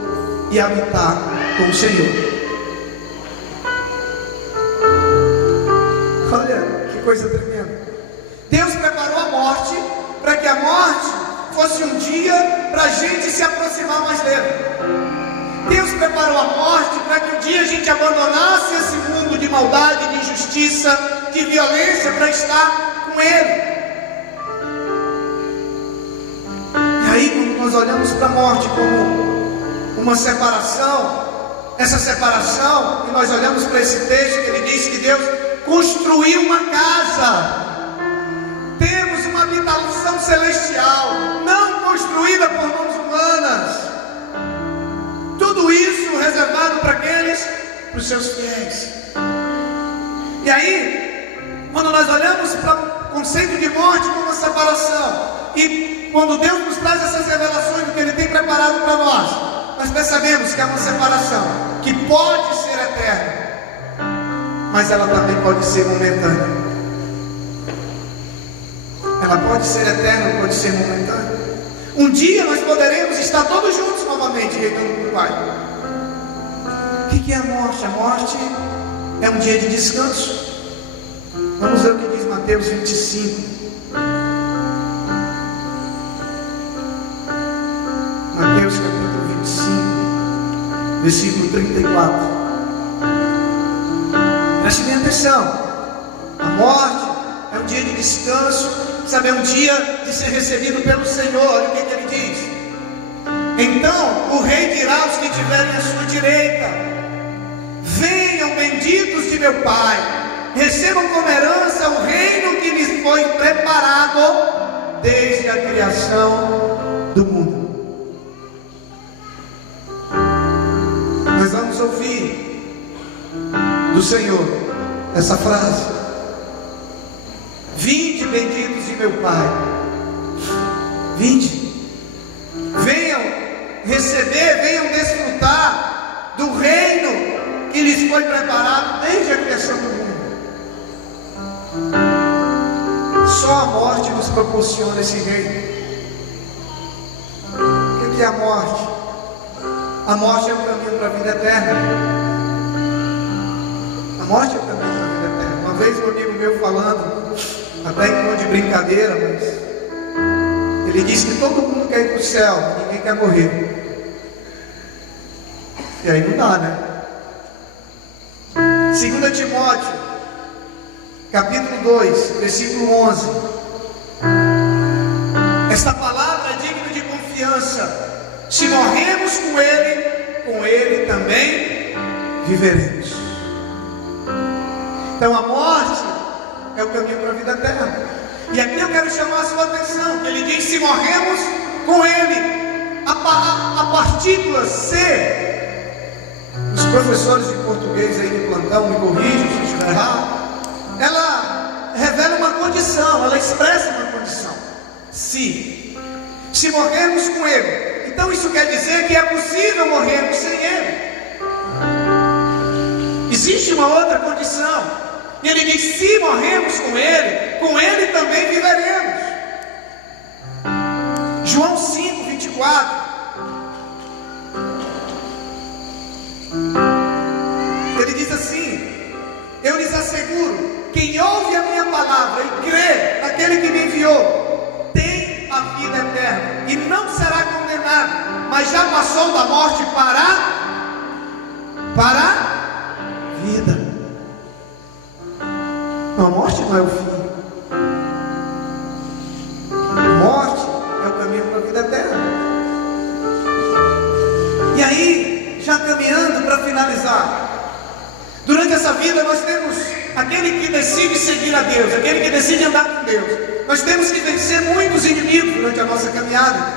e habitar com o Senhor. Olha que coisa tremenda. Deus preparou a morte para que a morte fosse um dia para a gente se aproximar mais dele. Deus preparou a morte para que um dia a gente abandonasse esse mundo de maldade, de injustiça, de violência, para estar com Ele. E aí, quando nós olhamos para a morte como uma separação, essa separação, e nós olhamos para esse texto que ele diz que Deus construiu uma casa, temos uma habitação celestial, não construída por mãos humanas. Tudo isso reservado para aqueles, para os seus fiéis. E aí, quando nós olhamos para o conceito de morte como uma separação, e quando Deus nos traz essas revelações do que Ele tem preparado para nós percebemos que é uma separação que pode ser eterna, mas ela também pode ser momentânea. Ela pode ser eterna, pode ser momentânea. Um dia nós poderemos estar todos juntos novamente, reinando com o Pai. O que é a morte? A morte é um dia de descanso. Vamos ver o que diz Mateus 25. Mateus capítulo 25, versículo 34. Preste bem atenção. A morte é um dia de descanso, sabe, é um dia de ser recebido pelo Senhor. Olha o que ele diz: então o rei dirá aos que estiverem à sua direita: venham benditos de meu Pai, recebam como herança o reino que lhes foi preparado desde a criação do mundo. Nós vamos ouvir do Senhor essa frase: vinde benditos de meu Pai. Vinde, venham receber, venham desfrutar do reino que lhes foi preparado desde a criação do mundo. Só a morte nos proporciona esse reino. O que é a morte? A morte é o caminho para a vida eterna. A morte é o caminho para a vida eterna. Uma vez um amigo meu falando, até em tom de brincadeira, mas ele disse que todo mundo quer ir para o céu, ninguém quer morrer. E aí não dá, né? 2 Timóteo, capítulo 2, versículo 11. Esta palavra é digna de confiança. Se morremos com Ele também viveremos. Então a morte é o caminho para a vida eterna. E aqui eu quero chamar a sua atenção, que ele diz: se morremos com Ele. A partícula C, os professores de português aí de plantão me corrigem se estiver errado, ela revela uma condição, ela expressa uma condição. Se morrermos com Ele, então isso quer dizer que é possível morrermos sem Ele. Existe uma outra condição, e ele diz: se morrermos com Ele também viveremos. João 5, 24. Ele diz assim: eu lhes asseguro, quem ouve a minha palavra e crê naquele que me enviou, tem a vida eterna, e não será condenado, mas já passou da morte para a vida. Não, a morte não é o fim. A morte é o caminho para a vida eterna. E aí, já caminhando para finalizar, durante essa vida nós temos aquele que decide seguir a Deus, aquele que decide andar com Deus. Nós temos que vencer muitos inimigos durante a nossa caminhada.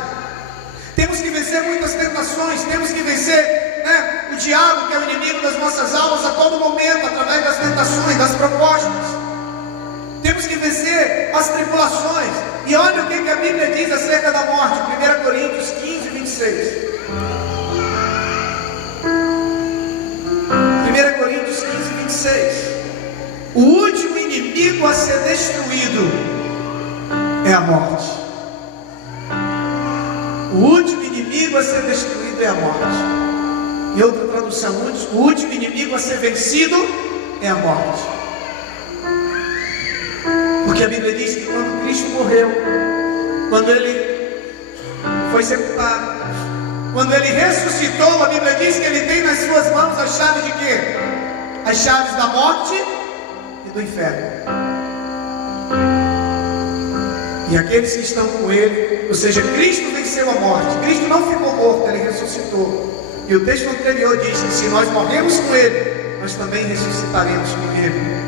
Temos que vencer muitas tentações, temos que vencer o diabo, que é o inimigo das nossas almas, a todo momento, através das tentações, das propostas. Temos que vencer as tribulações. E olha o que a Bíblia diz acerca da morte, 1 Coríntios 15, 26. 1 Coríntios 15, 26. O último inimigo a ser destruído é a morte. O último inimigo a ser destruído é a morte. E outra tradução: o último inimigo a ser vencido é a morte. Porque a Bíblia diz que quando Cristo morreu, quando Ele foi sepultado, quando Ele ressuscitou, a Bíblia diz que Ele tem nas suas mãos a chave de quê? As chaves da morte e do inferno. E aqueles que estão com Ele, ou seja, Cristo venceu a morte. Cristo não ficou morto, Ele ressuscitou. E o texto anterior diz que se nós morremos com Ele, nós também ressuscitaremos com Ele.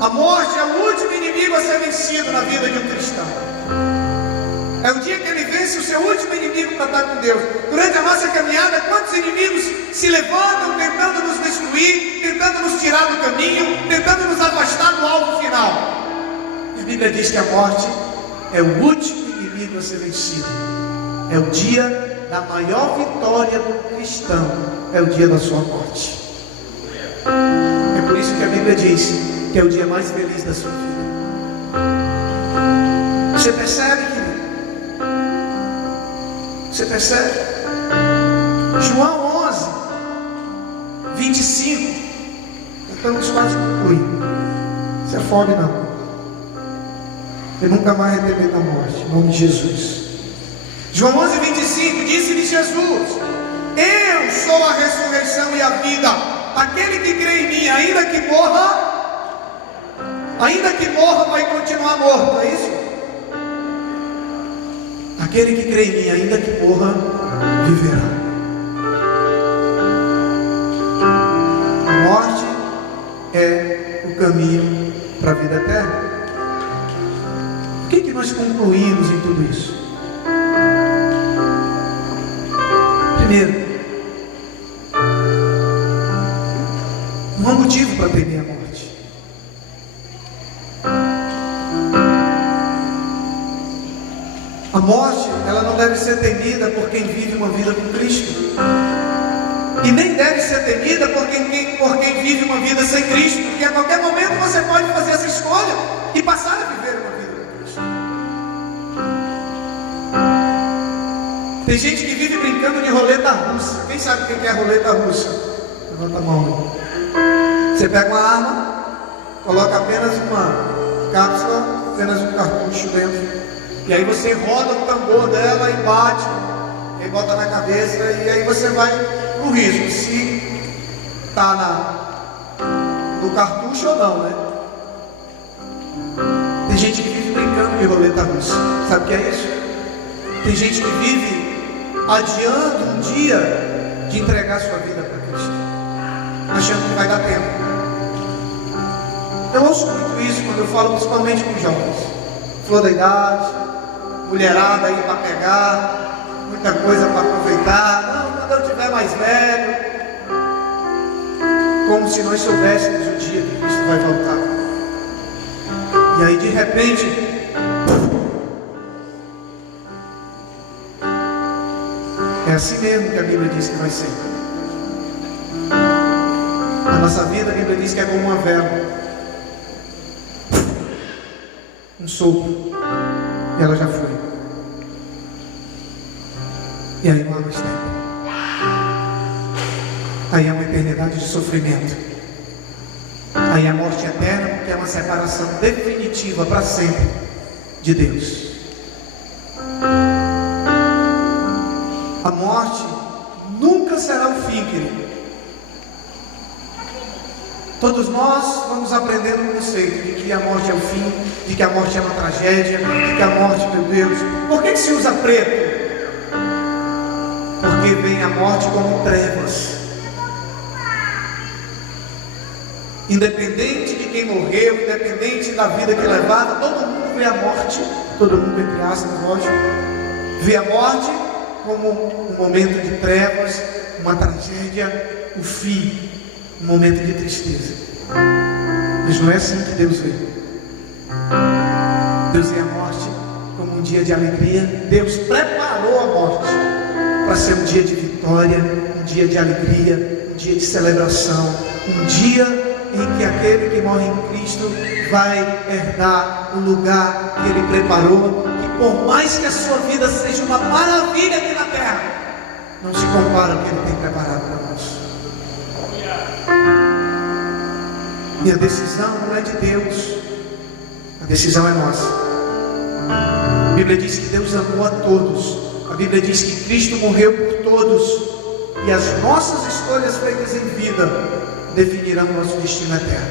A morte é o último inimigo a ser vencido na vida de um cristão. É o dia que ele vence o seu último inimigo para estar com Deus. Durante a nossa caminhada, quantos inimigos se levantam tentando nos destruir, tentando nos tirar do caminho, tentando nos afastar do alvo final. E a Bíblia diz que a morte é o último inimigo a ser vencido. É o dia da maior vitória do cristão. É o dia da sua morte. É por isso que a Bíblia diz que é o dia mais feliz da sua vida. Você percebe, querido? Você percebe? João 11, 25. Estamos quase concluindo. Se afogue não. Eu nunca mais receber da morte. Em nome de Jesus. João 11, 25. Disse-lhe Jesus: eu sou a ressurreição e a vida. Aquele que crê em mim, ainda que morra, vai continuar morto. É isso? Aquele que crê em mim, ainda que morra, viverá. A morte é o caminho para a vida eterna. O que nós concluímos em tudo isso? Primeiro, não há motivo para temer a morte. A morte, ela não deve ser temida por quem vive uma vida com Cristo, e nem deve ser temida por quem vive uma vida sem Cristo, porque a qualquer momento você pode fazer essa escolha e passar a viver uma vida com Cristo. Tem gente que vive brincando de roleta russa. Quem sabe o que é roleta russa? Levanta a mão. Você pega uma arma, coloca apenas uma cápsula, apenas um cartucho dentro, e aí você roda o tambor dela e bate, e aí bota na cabeça, e aí você vai pro risco, se está no cartucho ou não, né? Tem gente que vive brincando de roleta russa. Sabe o que é isso? Tem gente que vive adiando um dia de entregar sua vida para Cristo, achando que vai dar tempo. Eu ouço muito isso quando eu falo principalmente com jovens, flor da idade, mulherada aí para pegar, muita coisa para aproveitar. Não, quando eu estiver mais velho, como se nós soubéssemos o dia que Cristo vai voltar. E aí de repente, é assim mesmo que a Bíblia diz que vai ser. Na nossa vida, a Bíblia diz que é como uma vela, um sopro, e ela já foi. E aí não há mais tempo. Aí é uma eternidade de sofrimento. Aí é a morte eterna, porque é uma separação definitiva para sempre de Deus. A morte nunca será o fim, querido. Todos nós vamos aprendendo o conceito de que a morte é o fim, de que a morte é uma tragédia, de que a morte, meu Deus, por que se usa preto? Porque vem a morte como trevas. Independente de quem morreu, independente da vida que levava, todo mundo vê a morte, todo mundo, entre aspas, lógico, vê a morte como um momento de trevas, uma tragédia, o fim, um momento de tristeza. Mas não é assim que Deus vê. Deus vê a morte como um dia de alegria. Deus preparou a morte para ser um dia de vitória, um dia de alegria, um dia de celebração, um dia em que aquele que morre em Cristo vai herdar o lugar que Ele preparou, que por mais que a sua vida seja uma maravilha aqui na terra, não se compara ao que Ele tem preparado para nós. E a decisão não é de Deus, a decisão é nossa. A Bíblia diz que Deus amou a todos. A Bíblia diz que Cristo morreu por todos, e as nossas escolhas feitas em vida definirão o nosso destino eterno.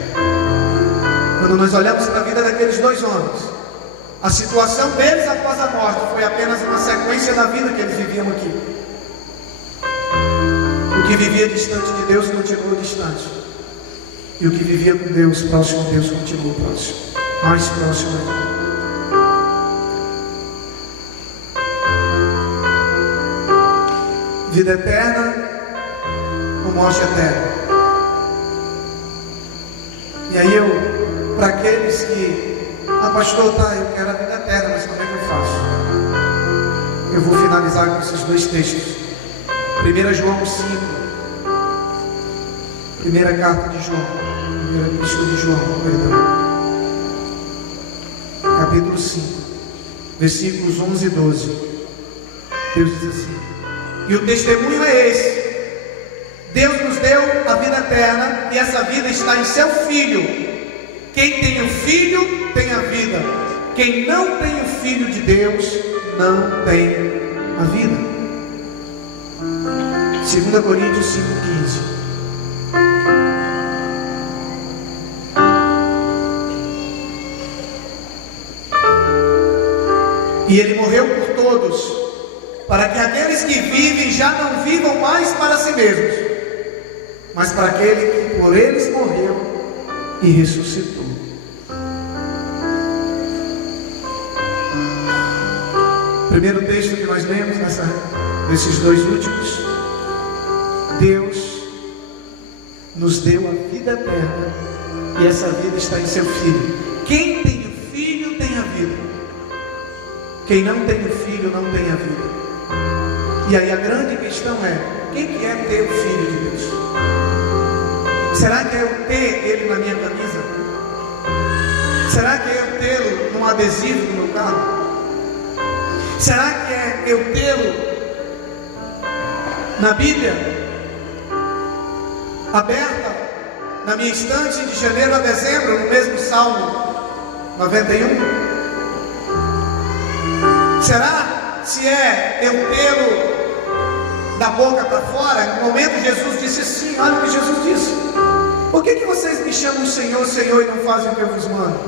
Quando nós olhamos para a vida daqueles dois homens, a situação deles após a morte foi apenas uma sequência da vida que eles viviam aqui. O que vivia distante de Deus continuou distante, e o que vivia com Deus, próximo a Deus, continuou próximo, mais próximo ainda. Vida eterna ou morte eterna? E aí para aqueles que, pastor, eu quero a vida eterna, mas como é que eu faço? Eu vou finalizar com esses dois textos. 1 João 5, primeira carta de João, primeira epístola de João, perdão, capítulo 5, versículos 11 e 12. Deus diz assim: e o testemunho é esse: Deus nos deu a vida eterna, e essa vida está em seu Filho. Quem tem o Filho tem a vida. Quem não tem o Filho de Deus não tem a vida. 2 Coríntios 5,15. E Ele morreu por todos, para que aqueles que vivem já não vivam mais para si mesmos, mas para aquele que por eles morreu e ressuscitou. Primeiro texto que nós lemos nesses dois últimos: Deus nos deu a vida eterna, e essa vida está em seu Filho. Quem tem o Filho tem a vida. Quem não tem o Filho não tem a vida. E aí a grande questão é: quem que é ter o Filho de Deus? Será que é eu ter ele na minha camisa? Será que é eu tê-lo num adesivo no meu carro? Será que é eu tê-lo na Bíblia, aberta na minha estante de janeiro a dezembro, no mesmo Salmo 91? Será se é eu tê-lo da boca para fora? No momento Jesus disse assim, olha o que Jesus disse: por que vocês me chamam Senhor, Senhor, e não fazem o que eu vos mando?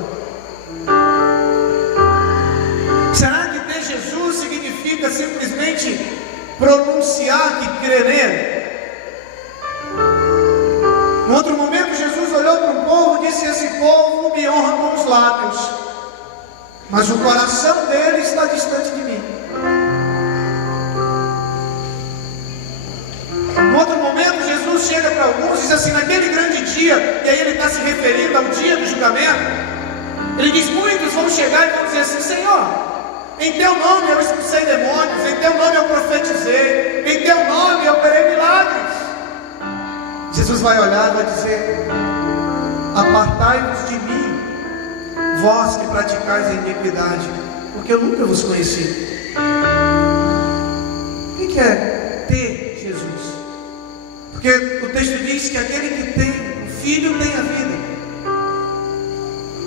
Será que ter Jesus significa simplesmente pronunciar que crê nele? No outro momento Jesus olhou para o povo e disse: esse povo me honra com os lábios, mas o coração dele está distante de mim. No outro momento Jesus chega para alguns e diz assim, naquele grande dia, e aí ele está se referindo ao dia do julgamento, ele diz: muitos vão chegar e vão dizer assim, Senhor, em teu nome eu expulsei demônios, em teu nome eu profetizei, em teu nome eu operei milagres. Jesus vai olhar e vai dizer: apartai-vos de mim, vós que praticais a iniquidade, porque eu nunca vos conheci. O que é ter Jesus? Porque o texto diz que aquele que tem o Filho tem a vida.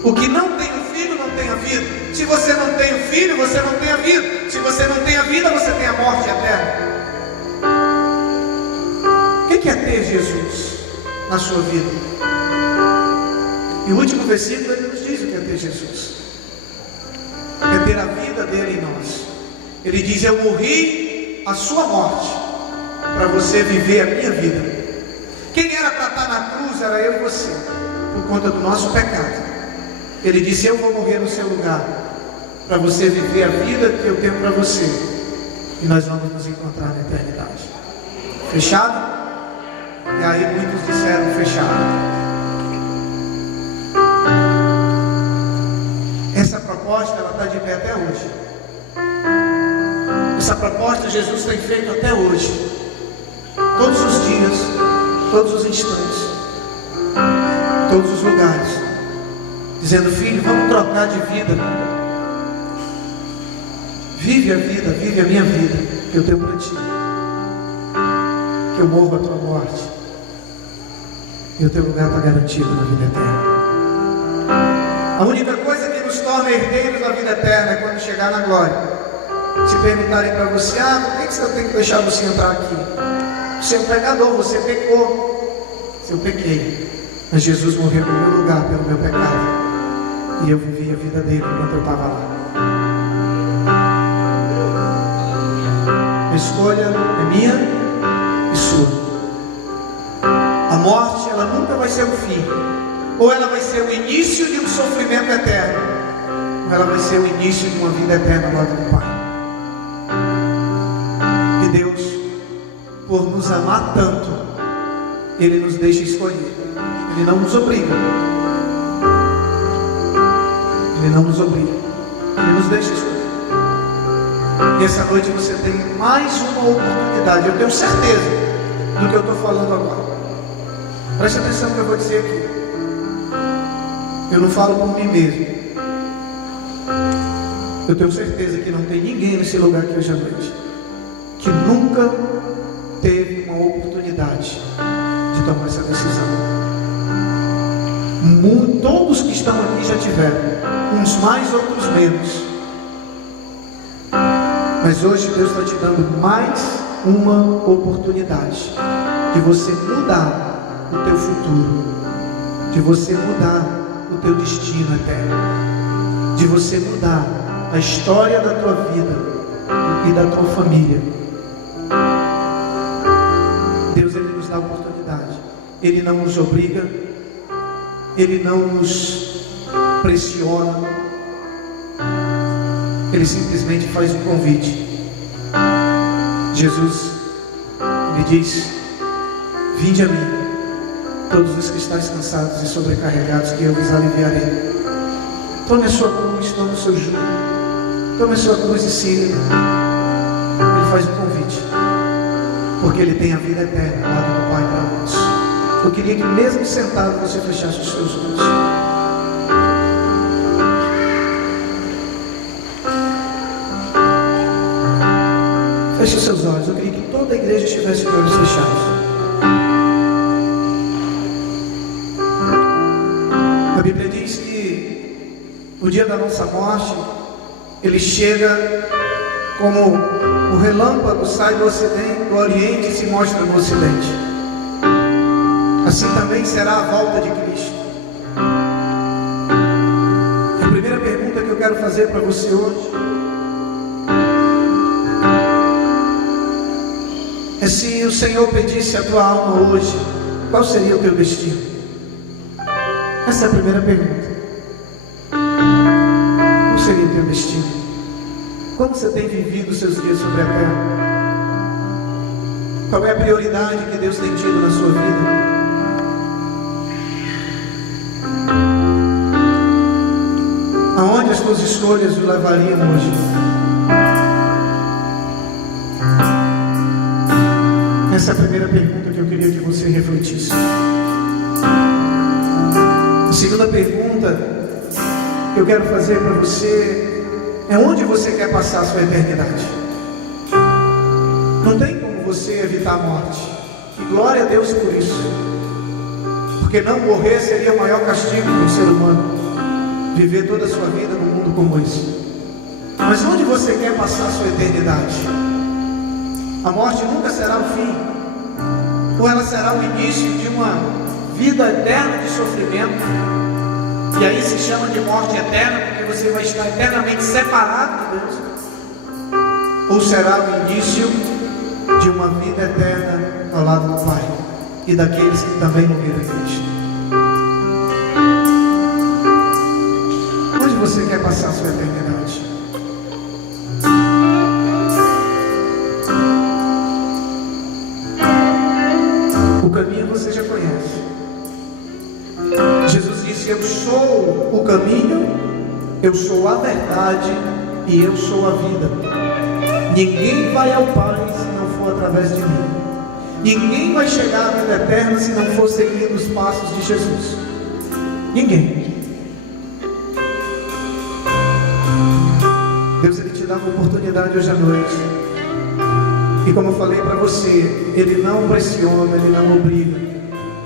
O que não tem o Filho não tem a vida. Se você não tem o Filho, você não tem a vida. Se você não tem a vida, você tem a morte eterna. O que é ter Jesus na sua vida? E o último versículo ele nos diz o que é ter Jesus. É ter a vida dele em nós. Ele diz: eu morri a sua morte para você viver a minha vida. Quem era para estar na cruz era eu e você, por conta do nosso pecado. Ele disse: eu vou morrer no seu lugar para você viver a vida que eu tenho para você, e nós vamos nos encontrar na eternidade. Fechado? E aí muitos disseram fechado. Essa proposta ela está de pé até hoje. Essa proposta Jesus tem feito até hoje, todos os dias, todos os instantes, todos os lugares, dizendo: filho, vamos trocar de vida. Vive a vida, vive a minha vida que eu tenho para ti, que eu morro a tua morte e o teu lugar está garantido na vida eterna. A única coisa que nos torna herdeiros da vida eterna é quando chegar na glória. Se perguntarem para você: por que você tem que deixar você entrar aqui? Você é um pecador, você pecou. Se eu pequei, mas Jesus morreu no meu lugar pelo meu pecado, e eu vivi a vida dele enquanto eu estava lá. A escolha é minha e sua. A morte, ela nunca vai ser o fim. Ou ela vai ser o início de um sofrimento eterno, ou ela vai ser o início de uma vida eterna ao lado do Pai. E Deus, por nos amar tanto, Ele nos deixa escolher. Ele não nos obriga. Ele não nos obriga. Ele nos deixa escolher. E essa noite você tem mais uma oportunidade. Eu tenho certeza do que eu estou falando agora. Preste atenção no que eu vou dizer aqui. Eu não falo por mim mesmo. Eu tenho certeza que não tem ninguém nesse lugar aqui hoje à noite que nunca teve uma oportunidade de tomar essa decisão. Todos que estão aqui já tiveram, uns mais, outros menos. Mas hoje Deus está te dando mais uma oportunidade de você mudar o teu futuro, de você mudar o teu destino eterno, de você mudar a história da tua vida e da tua família. Deus, Ele nos dá a oportunidade. Ele não nos obriga, Ele não nos pressiona, Ele simplesmente faz um convite. Jesus, Ele diz: vinde a mim, todos os que estáis cansados e sobrecarregados, que eu vos aliviarei. Tome a sua cruz, tome o seu jugo, tome a sua cruz e siga. Ele faz um convite, porque Ele tem a vida eterna ao lado do Pai para nós. Eu queria que mesmo sentado você fechasse os seus olhos. Feche os seus olhos. Eu queria que toda a igreja estivesse com os olhos fechados. A Bíblia diz que o dia da nossa morte, ele chega como o relâmpago sai do ocidente, do oriente e se mostra no ocidente. Assim também será a volta de Cristo. A primeira pergunta que eu quero fazer para você hoje é: se o Senhor pedisse a tua alma hoje, qual seria o teu destino? Essa é a primeira pergunta. Qual seria o teu destino? Como você tem vivido os seus dias sobre a terra? Qual é a prioridade que Deus tem tido na sua vida? Aonde as tuas escolhas o levariam hoje? Essa é a primeira pergunta que eu queria que você refletisse. A segunda pergunta que eu quero fazer para você é: onde você quer passar a sua eternidade? Não tem como você evitar a morte. E glória a Deus por isso. Porque não morrer seria o maior castigo para um ser humano. Viver toda a sua vida num mundo como esse. Mas onde você quer passar a sua eternidade? A morte nunca será o fim. Ou ela será o início de uma vida eterna de sofrimento. E aí se chama de morte eterna, porque você vai estar eternamente separado de Deus. Ou será o início de uma vida eterna ao lado do Pai e daqueles que também morreram em Cristo. Onde você quer passar a sua eternidade? O caminho você já conhece. Jesus disse: eu sou o caminho, eu sou a verdade e eu sou a vida. Ninguém vai ao Pai se não for através de mim. Ninguém vai chegar à vida eterna se não for seguindo os passos de Jesus. Ninguém. Deus, Ele te dá uma oportunidade hoje à noite. E como eu falei para você, Ele não pressiona, Ele não obriga,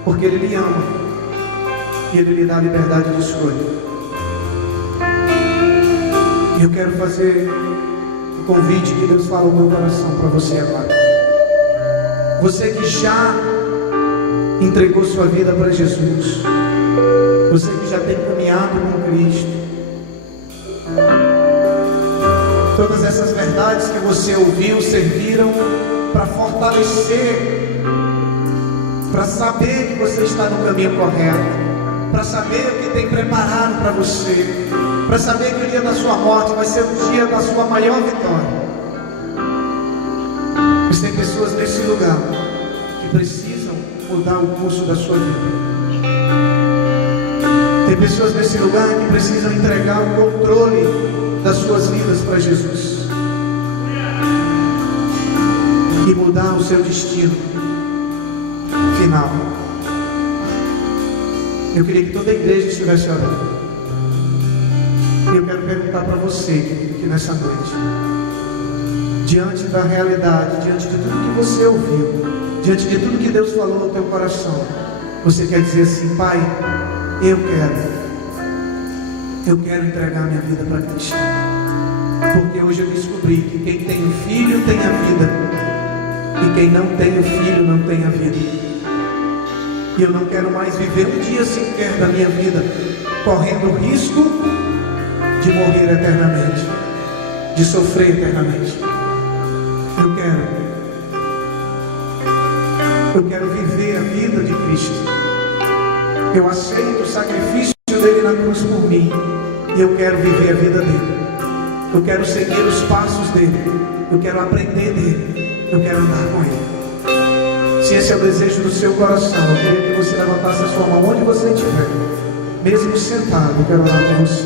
porque Ele lhe ama e Ele lhe dá liberdade de escolha. E eu quero fazer o convite que Deus fala no meu coração para você agora. Você que já entregou sua vida para Jesus, você que já tem caminhado com Cristo, todas essas verdades que você ouviu serviram para fortalecer, para saber que você está no caminho correto, para saber o que tem preparado para você, para saber que o dia da sua morte vai ser o dia da sua maior vitória. Mas tem pessoas nesse lugar que precisam mudar o curso da sua vida. Tem pessoas nesse lugar que precisam entregar o controle das suas vidas para Jesus e mudar o seu destino final. Eu queria que toda a igreja estivesse orando. E eu quero perguntar para você que nessa noite, diante da realidade, diante de tudo que você ouviu, diante de tudo que Deus falou no teu coração, você quer dizer assim: Pai, eu quero entregar minha vida para Cristo, porque hoje eu descobri que quem tem um filho tem a vida, e quem não tem um filho não tem a vida. E eu não quero mais viver um dia sequer da minha vida correndo o risco de morrer eternamente, de sofrer eternamente. Eu quero viver a vida de Cristo. Eu aceito o sacrifício dele na cruz por mim, e eu quero viver a vida dele. Eu quero seguir os passos dele, eu quero aprender dele, eu quero andar com ele. Se esse é o desejo do seu coração, eu queria que você levantasse a sua mão onde você estiver, mesmo sentado. Eu quero orar com você.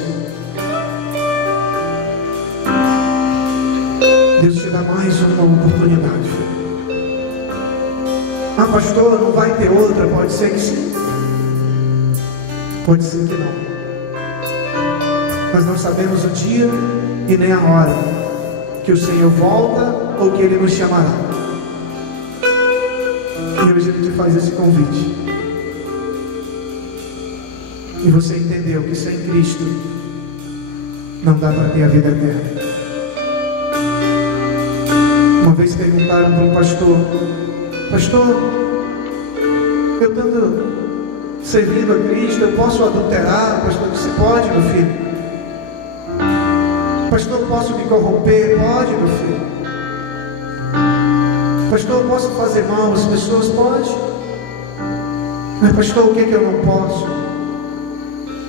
Deus te dá mais uma oportunidade. Ah, pastor, não vai ter outra? Pode ser que sim, pode ser que não. Nós não sabemos o dia e nem a hora que o Senhor volta ou que Ele nos chamará. E hoje Ele te faz esse convite. E você entendeu que sem Cristo não dá para ter a vida eterna. Uma vez perguntaram para um pastor: pastor, eu estando servindo a Cristo, eu posso adulterar? O pastor disse: pode, meu filho. Pastor, posso me corromper? Pode, meu filho. Pastor, posso fazer mal às pessoas? Pode. Mas pastor, o que eu não posso?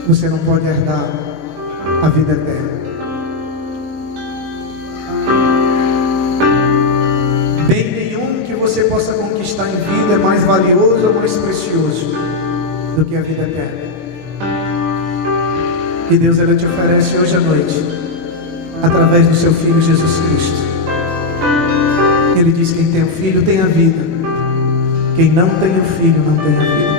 Você não pode herdar a vida eterna. Bem nenhum que você possa conquistar em vida é mais valioso ou mais precioso do que a vida eterna. E Deus, Ele te oferece hoje à noite, através do seu Filho Jesus Cristo. Ele diz: quem tem o Filho tem a vida, quem não tem o Filho não tem a vida.